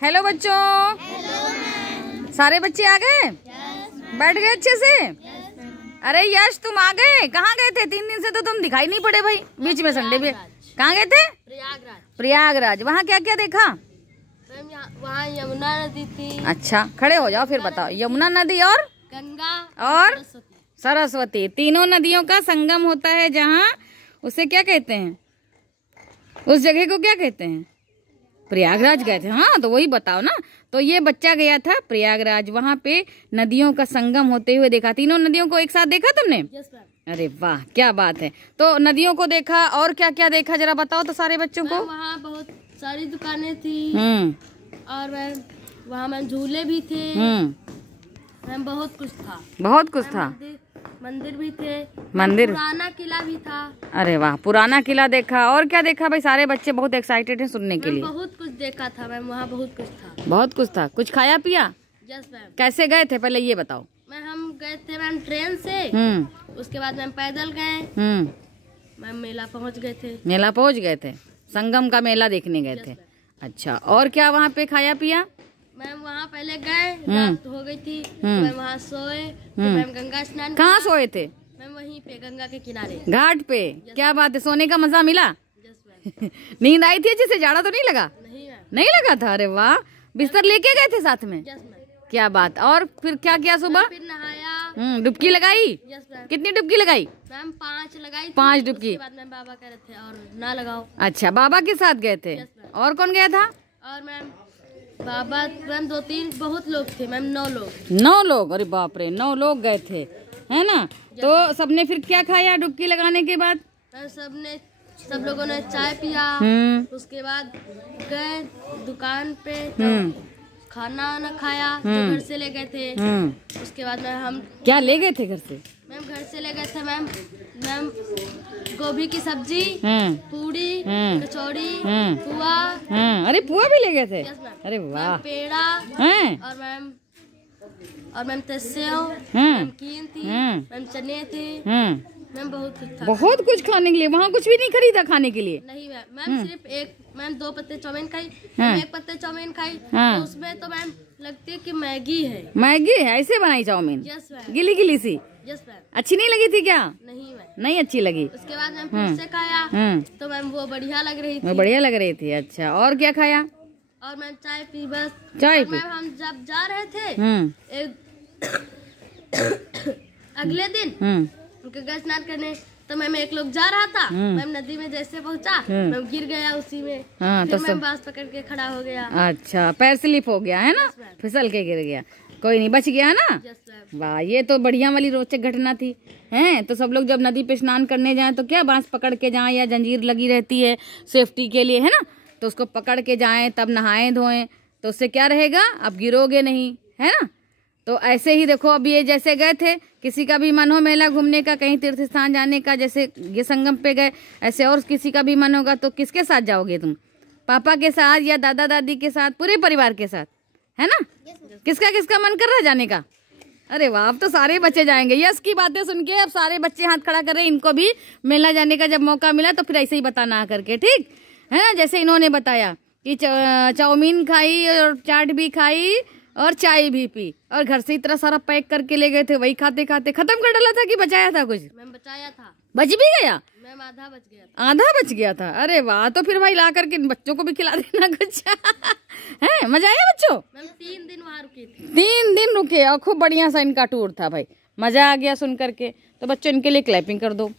Hello बच्चों। सारे बच्चे आ गए? बैठ गए अच्छे से? अरे यश तुम आ गए? कहाँ गए थे? 3 दिन से तो तुम दिखाई नहीं पड़े भाई। बीच में संडे भी। कहाँ गए थे? प्रयागराज। वहाँ क्या क्या देखा? वहाँ यमुना नदी थी। अच्छा खड़े हो जाओ फिर बताओ। यमुना नदी और गंगा और सरस्वती, तीनों नदियों का संगम होता है जहाँ, उसे क्या कहते हैं? उस जगह को क्या कहते हैं? प्रयागराज गए थे। हाँ तो वही बताओ ना। तो ये बच्चा गया था प्रयागराज, वहाँ पे नदियों का संगम होते हुए देखा। तीनों नदियों को एक साथ देखा तुमने? अरे वाह क्या बात है। तो नदियों को देखा और क्या क्या देखा जरा बताओ तो सारे बच्चों को। वहाँ बहुत सारी दुकानें थी और वहाँ में झूले भी थे। बहुत कुछ था। बहुत कुछ था। मंदिर भी थे। मंदिर, पुराना किला भी था। अरे वाह पुराना किला देखा। और क्या देखा भाई? सारे बच्चे बहुत एक्साइटेड हैं सुनने के लिए। बहुत कुछ देखा था मैम, वहाँ बहुत कुछ था। बहुत कुछ था। कुछ खाया पिया? Yes ma'am. कैसे गए थे पहले ये बताओ। हम गए थे मैम ट्रेन से। उसके बाद मैम पैदल गए। मैम मेला पहुँच गए थे। मेला पहुँच गए थे, संगम का मेला देखने गए थे। अच्छा और क्या वहाँ पे खाया पिया? मैम वहाँ पहले गए, रात हो गई थी, मैम वहाँ सोए, मैम गंगा स्नान। कहाँ सोए थे? मैम वहीं पे गंगा के किनारे घाट पे। क्या बात है, सोने का मजा मिला? नींद आई थी अच्छे से? जाड़ा तो नहीं लगा? नहीं लगा था। अरे वाह। बिस्तर लेके गए थे साथ में? क्या बात। और फिर क्या किया सुबह? फिर नहाया। डुबकी लगाई? कितनी डुबकी लगाई? मैम 5 लगाई। 5 डुबकी। मैम बाबा कह रहे थे और ना लगाओ। अच्छा बाबा के साथ गए थे। और कौन गया था? और मैम बाबा मैम 2-3 बहुत लोग थे मैम। 9 लोग। 9 लोग? अरे बाप रे 9 लोग गए थे है ना। तो सबने फिर क्या खाया डुबकी लगाने के बाद? सब लोगों ने चाय पिया। उसके बाद गए दुकान पे खाना वाना खाया जो घर से ले गए थे। उसके बाद में हम क्या ले गए थे घर से? मैम घर से ले गए थे मैम गोभी की सब्जी, पूड़ी, कचौड़ी, पुआ। अरे पुआ भी ले गए थे? अरे वाह। पेड़ा और मैम सेव, नमकीन थी, मैम चने थे, मैम बहुत कुछ था। बहुत कुछ खाने के लिए। वहाँ कुछ भी नहीं खरीदा खाने के लिए? नहीं मैम सिर्फ 2 पत्ते चाउमीन खाई। 1 पत्ते चाउमीन खाई। तो उसमें तो मैम लगती है कि मैगी है। मैगी है? ऐसे बनाई चाउमीन? Yes ma'am. गिली गिली सी? Yes ma'am. अच्छी नहीं लगी थी क्या? नहीं मैम। नहीं अच्छी लगी। उसके बाद मैम फिर से खाया तो मैम वो बढ़िया लग रही थी। बढ़िया लग रही थी। अच्छा और क्या खाया? और मैम चाय पी बस। चाय पी। हम जब जा रहे थे अगले दिन गंगा स्नान करने तो मैम एक लोग जा रहा था। मैम नदी में जैसे पहुंचा मैम गिर गया उसी में। फिर मैम बांस पकड़ के खड़ा हो गया। अच्छा पैर स्लिप हो गया है ना, फिसल के गिर गया। कोई नहीं बच गया ना। वाह ये तो बढ़िया वाली रोचक घटना थी। हैं तो सब लोग जब नदी पे स्नान करने जाएं तो क्या बांस पकड़ के जाएं या जंजीर लगी रहती है सेफ्टी के लिए है ना, तो उसको पकड़ के जाएं तब नहाएं धोएं तो उससे क्या रहेगा, अब गिरोगे नहीं है ना। तो ऐसे ही देखो अब ये जैसे गए थे, किसी का भी मन हो मेला घूमने का, कहीं तीर्थ स्थान जाने का, जैसे ये संगम पे गए, ऐसे और किसी का भी मन होगा तो किसके साथ जाओगे तुम? पापा के साथ या दादा दादी के साथ, पूरे परिवार के साथ है ना। किसका किसका मन कर रहा है जाने का? अरे वाह अब तो सारे बच्चे जाएंगे। यस की बातें सुन के अब सारे बच्चे हाथ खड़ा कर रहे हैं। इनको भी मेला जाने का जब मौका मिला तो फिर ऐसे ही बताना आकर के, ठीक है ना। जैसे इन्होंने बताया कि चाउमीन खाई और चाट भी खाई और चाय भी पी और घर से इतना सारा पैक करके ले गए थे, वही खाते खाते खत्म कर डाला था कि बचाया था कुछ? मैम बचाया था। बच भी गया? मैम आधा बच गया था। आधा बच गया था? अरे वाह तो फिर भाई ला करके बच्चों को भी खिला देना कुछ है। मजा आया बच्चों? मैम 3 दिन वहाँ रुकी थी। 3 दिन रुके और खूब बढ़िया सा इनका टूर था भाई। मजा आ गया सुन करके। तो बच्चों इनके लिए क्लैपिंग कर दो।